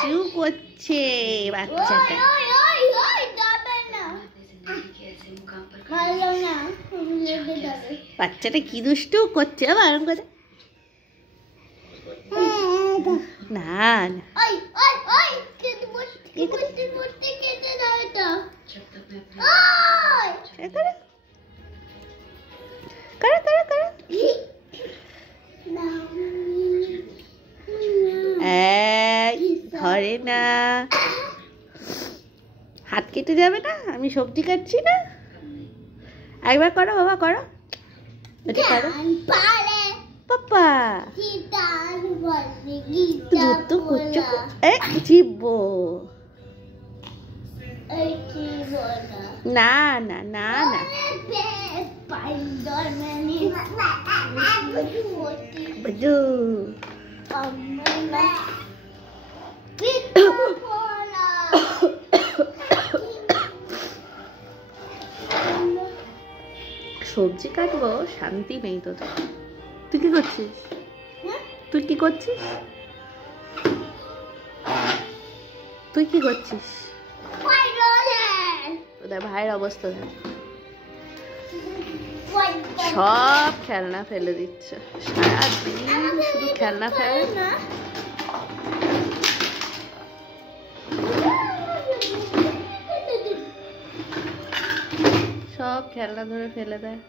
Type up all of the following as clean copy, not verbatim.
দুষ্টু করছে বাচ্চাটা। বাচ্চাটা কি দুষ্টু করছে বারণ করে। না না ধরে না, হাত কেটে যাবে না, আমি সবজি কাটছি না। একবার করো বাবা, করো এটা করো পাপা। তো করছো চিববো না না না না বুঝু। সবজি কাটবো, শান্তি নেই তো। তুই কি করছিস? তুই কি করছিস? তুই কি করছিস? তোদের ভাইয়ের অবস্থা দেখ, সব খেলনা ফেলে দিচ্ছে, সারাদিন শুধু খেলনা ফেলে। সব খেলনা ধরে ফেলে দেয়।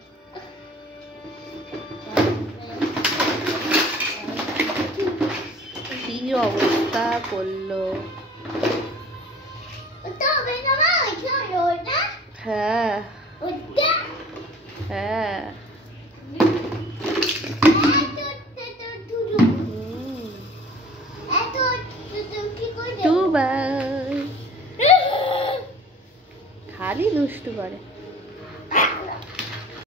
কি অবস্থা করলো। হ্যাঁ হ্যাঁ খালি দুষ্টু করে।